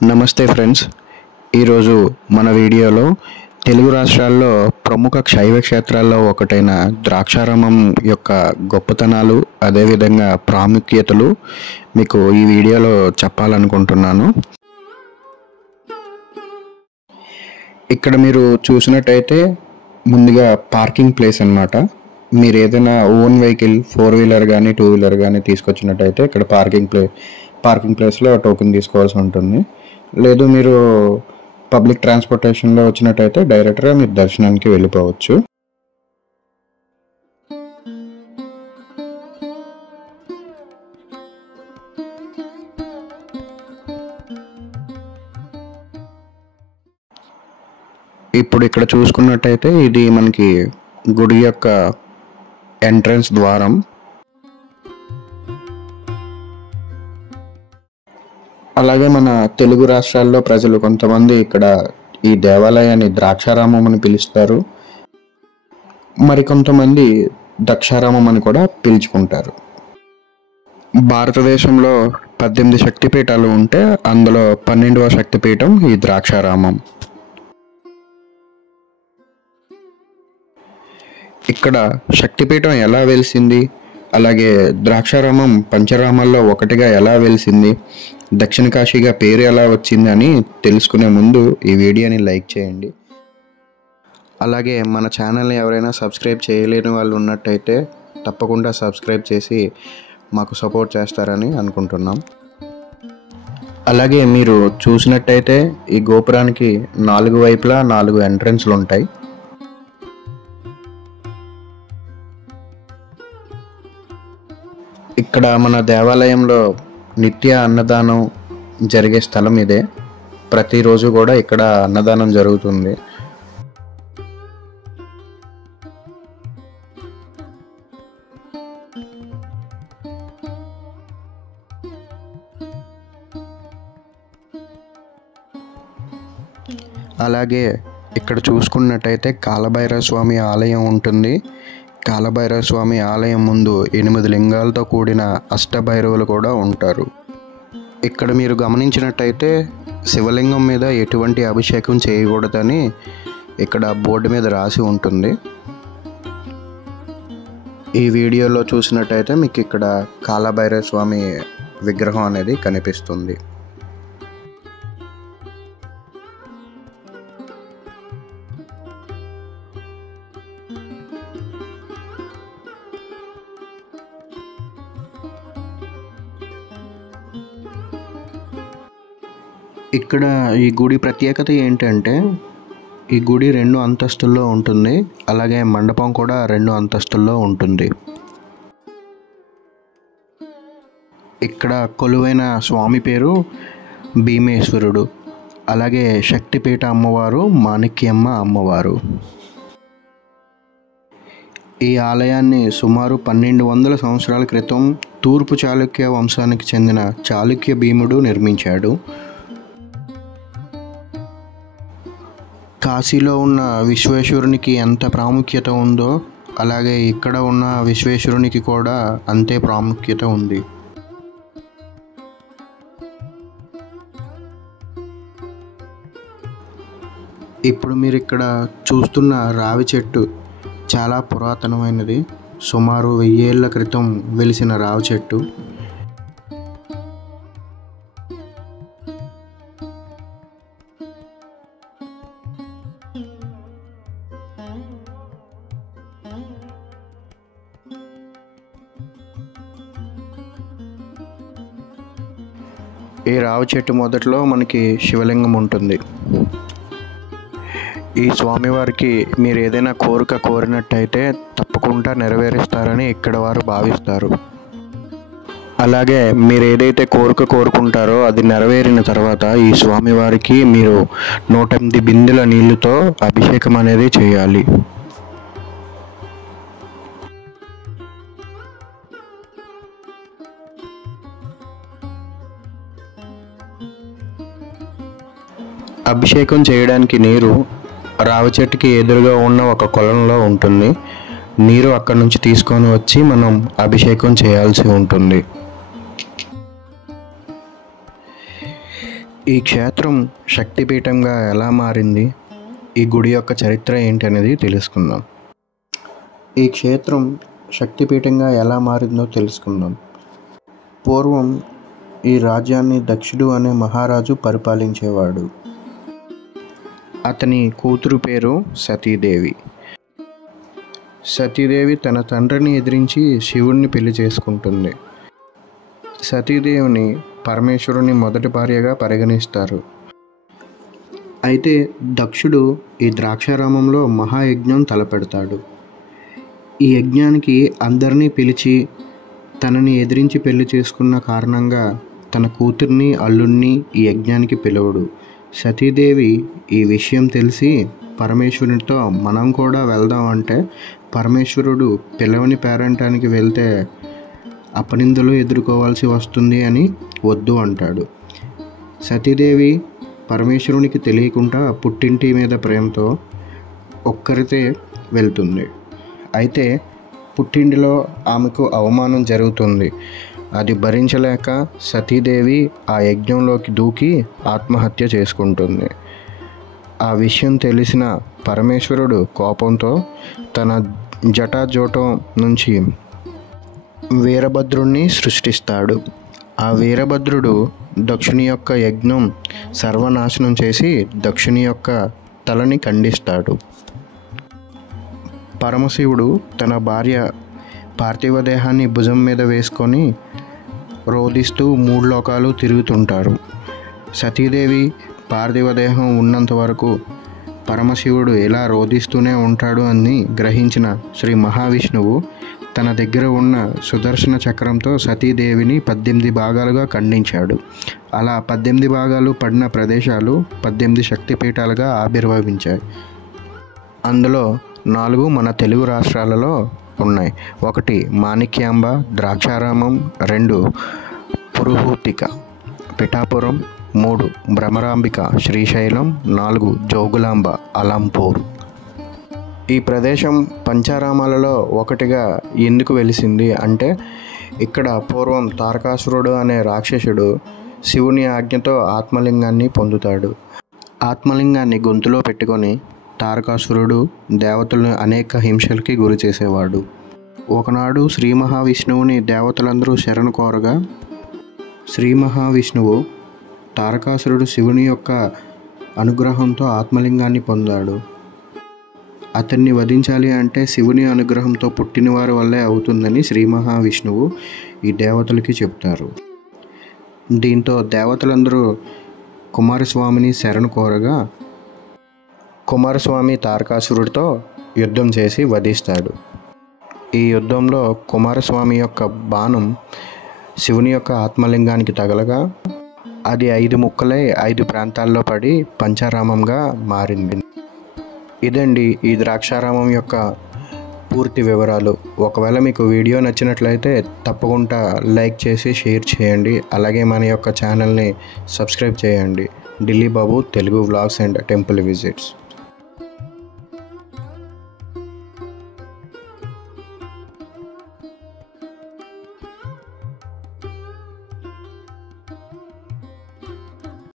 నమస్తే ఫ్రెండ్స్, ఈరోజు మన వీడియోలో తెలుగు రాష్ట్రాల్లో ప్రముఖ శైవ క్షేత్రాల్లో ఒకటైన ద్రాక్షారామం యొక్క గొప్పతనాలు, అదేవిధంగా ప్రాముఖ్యతలు మీకు ఈ వీడియోలో చెప్పాలనుకుంటున్నాను. ఇక్కడ మీరు చూసినట్టయితే ముందుగా పార్కింగ్ ప్లేస్ అన్నమాట. మీరు ఏదైనా ఓన్ వెహికల్ 4-వీలర్ కానీ 2-వీలర్ కానీ తీసుకొచ్చినట్టయితే ఇక్కడ పార్కింగ్ ప్లేస్లో టోకెన్ తీసుకోవాల్సి ఉంటుంది. లేదు మీరు పబ్లిక్ ట్రాన్స్పోర్టేషన్లో వచ్చినట్టయితే డైరెక్ట్గా మీరు దర్శనానికి వెళ్ళిపోవచ్చు. ఇప్పుడు ఇక్కడ చూసుకున్నట్టయితే ఇది మనకి గుడి యొక్క ఎంట్రన్స్ ద్వారం. అలాగే మన తెలుగు రాష్ట్రాల్లో ప్రజలు కొంతమంది ఇక్కడ ఈ దేవాలయాన్ని ద్రాక్షారామం అని పిలుస్తారు, మరికొంతమంది దక్షారామం అని కూడా పిలుచుకుంటారు. భారతదేశంలో 18 శక్తిపీఠాలు ఉంటే అందులో 12వ శక్తిపీఠం ఈ ద్రాక్షారామం. ఇక్కడ శక్తిపీఠం ఎలా వెలిసింది, అలాగే ద్రాక్షారామం పంచరామాల్లో ఒకటిగా ఎలా వెలిసింది, దక్షిణ కాశీగా పేరు ఎలా వచ్చింది అని తెలుసుకునే ముందు ఈ వీడియోని లైక్ చేయండి. అలాగే మన ఛానల్ని ఎవరైనా సబ్స్క్రైబ్ చేయలేని వాళ్ళు ఉన్నట్టయితే తప్పకుండా సబ్స్క్రైబ్ చేసి మాకు సపోర్ట్ చేస్తారని అనుకుంటున్నాం. అలాగే మీరు చూసినట్టయితే ఈ గోపురానికి 4 వైపులా 4 ఎంట్రన్స్లు ఉంటాయి. ఇక్కడ మన దేవాలయంలో నిత్య అన్నదానం జరిగే స్థలం ఇదే. ప్రతిరోజు కూడా ఇక్కడ అన్నదానం జరుగుతుంది. అలాగే ఇక్కడ చూసుకున్నట్టయితే కాలభైరవ స్వామి ఆలయం ఉంటుంది. కాలభైరవ స్వామి ఆలయం ముందు 8 లింగాలతో కూడిన అష్టభైరవులు కూడా ఉంటారు. ఇక్కడ మీరు గమనించినట్టయితే శివలింగం మీద ఎటువంటి అభిషేకం చేయకూడదని ఇక్కడ బోర్డు మీద రాసి ఉంటుంది. ఈ వీడియోలో చూసినట్టయితే మీకు ఇక్కడ కాలభైరవ స్వామి విగ్రహం అనేది కనిపిస్తుంది. ఇక్కడ ఈ గుడి ప్రత్యేకత ఏంటంటే ఈ గుడి 2 అంతస్తుల్లో ఉంటుంది. అలాగే మండపం కూడా 2 అంతస్తుల్లో ఉంటుంది. ఇక్కడ కొలువైన స్వామి పేరు భీమేశ్వరుడు. అలాగే శక్తిపీఠ అమ్మవారు మాణిక్యమ్మ అమ్మవారు. ఈ ఆలయాన్ని సుమారు 1200 సంవత్సరాల క్రితం తూర్పు చాళుక్య వంశానికి చెందిన చాళుక్య భీముడు నిర్మించాడు. కాశీలో ఉన్న విశ్వేశ్వరునికి ఎంత ప్రాముఖ్యత ఉందో అలాగే ఇక్కడ ఉన్న విశ్వేశ్వరునికి కూడా అంతే ప్రాముఖ్యత ఉంది. ఇప్పుడు మీరు ఇక్కడ చూస్తున్న రావి చెట్టు చాలా పురాతనమైనది. సుమారు 1000 ఏళ్ల క్రితం వెలిసిన రావి చెట్టు. ఈ రావి చెట్టు మొదట్లో మనకి శివలింగం ఉంటుంది. ఈ స్వామివారికి మీరు ఏదైనా కోరిక కోరినట్టయితే తప్పకుండా నెరవేరుస్తారని ఇక్కడ వారు భావిస్తారు. అలాగే మీరు ఏదైతే కోరిక కోరుకుంటారో అది నెరవేరిన తర్వాత ఈ స్వామివారికి మీరు 108 బిందెల నీళ్ళతో అభిషేకం అనేది చేయాలి. అభిషేకం చేయడానికి నీరు రావి చెట్టుకి ఎదురుగా ఉన్న ఒక కొలంలో ఉంటుంది. నీరు అక్కడి నుంచి తీసుకొని వచ్చి మనం అభిషేకం చేయాల్సి ఉంటుంది. ఈ క్షేత్రం శక్తిపీఠంగా ఎలా మారింది, ఈ గుడి యొక్క చరిత్ర ఏంటి అనేది తెలుసుకుందాం. ఈ క్షేత్రం శక్తిపీఠంగా ఎలా మారిందో తెలుసుకుందాం. పూర్వం ఈ రాజ్యాన్ని దక్షుడు అనే మహారాజు పరిపాలించేవాడు. అతని కూతురు పేరు సతీదేవి. సతీదేవి తన తండ్రిని ఎదిరించి శివుణ్ణి పెళ్లి చేసుకుంటుంది. సతీదేవిని పరమేశ్వరుని మొదటి భార్యగా పరిగణిస్తారు. అయితే దక్షుడు ఈ ద్రాక్షారామంలో మహాయజ్ఞం తలపెడతాడు. ఈ యజ్ఞానికి అందరినీ పిలిచి తనని ఎదిరించి పెళ్లి చేసుకున్న కారణంగా తన కూతుర్ని అల్లుణ్ణి ఈ యజ్ఞానికి పిలవడు. సతీదేవి ఈ విషయం తెలిసి పరమేశ్వరునితో మనం కూడా వెళ్దాం అంటే పరమేశ్వరుడు పిలవని పేరంటానికి వెళ్తే అపనిందలు ఎదుర్కోవాల్సి వస్తుంది అని వద్దు అంటాడు. సతీదేవి పరమేశ్వరునికి తెలియకుండా పుట్టింటి మీద ప్రేమతో ఒక్కరితే వెళ్తుంది. అయితే పుట్టింటిలో ఆమెకు అవమానం జరుగుతుంది. అది భరించలేక సతీదేవి ఆ యజ్ఞంలోకి దూకి ఆత్మహత్య చేసుకుంటుంది. ఆ విషయం తెలిసిన పరమేశ్వరుడు కోపంతో తన జటాజూటం నుంచి వీరభద్రుణ్ణి సృష్టిస్తాడు. ఆ వీరభద్రుడు దక్షుని యొక్క యజ్ఞం సర్వనాశనం చేసి దక్షుని యొక్క తలని ఖండిస్తాడు. పరమశివుడు తన భార్య పార్థివ దేహాన్ని భుజం మీద వేసుకొని రోదిస్తూ 3 లోకాలు తిరుగుతుంటారు. సతీదేవి పార్థివ దేహం ఉన్నంత వరకు పరమశివుడు ఎలా రోదిస్తూనే ఉంటాడు అని గ్రహించిన శ్రీ మహావిష్ణువు తన దగ్గర ఉన్న సుదర్శన చక్రంతో సతీదేవిని 18 భాగాలుగా ఖండించాడు. అలా 18 భాగాలు పడిన ప్రదేశాలు 18 శక్తిపీఠాలుగా ఆవిర్భవించాయి. అందులో 4 మన తెలుగు రాష్ట్రాలలో ఉన్నాయి. 1 మాణిక్యాంబ ద్రాక్షారామం, 2 పురుహూతిక పిఠాపురం, 3 భ్రమరాంబిక శ్రీశైలం, 4 జోగులాంబ అలంపూర్. ఈ ప్రదేశం పంచారామాలలో ఒకటిగా ఎందుకు వెలిసింది అంటే ఇక్కడ పూర్వం తారకాసురుడు అనే రాక్షసుడు శివుని ఆజ్ఞతో ఆత్మలింగాన్ని పొందుతాడు. ఆత్మలింగాన్ని గొంతులో పెట్టుకొని తారకాసురుడు దేవతలను అనేక హింసలకి గురి చేసేవాడు. ఒకనాడు శ్రీ మహావిష్ణువుని దేవతలందరూ శరణు కోరగా శ్రీ మహావిష్ణువు తారకాసురుడు శివుని యొక్క అనుగ్రహంతో ఆత్మలింగాన్ని పొందాడు. అతన్ని వధించాలి అంటే శివుని అనుగ్రహంతో పుట్టినవారి వల్లే అవుతుందని శ్రీ మహావిష్ణువు ఈ దేవతలకి చెప్తారు. దీంతో దేవతలందరూ కుమారస్వామిని శరణు కోరగా కుమారస్వామి తారకాసురుడితో యుద్ధం చేసి వధిస్తాడు. ఈ యుద్ధంలో కుమారస్వామి యొక్క బాణం శివుని యొక్క ఆత్మలింగానికి తగలగా అది 5 ముక్కలై 5 ప్రాంతాల్లో పడి పంచారామంగా మారింది. ఇదండి ఈ ద్రాక్షారామం యొక్క పూర్తి వివరాలు. ఒకవేళ మీకు వీడియో నచ్చినట్లయితే తప్పకుండా లైక్ చేసి షేర్ చేయండి. అలాగే మన యొక్క ఛానల్ని సబ్స్క్రైబ్ చేయండి. Delhi Babu Telugu vlogs and temple visits.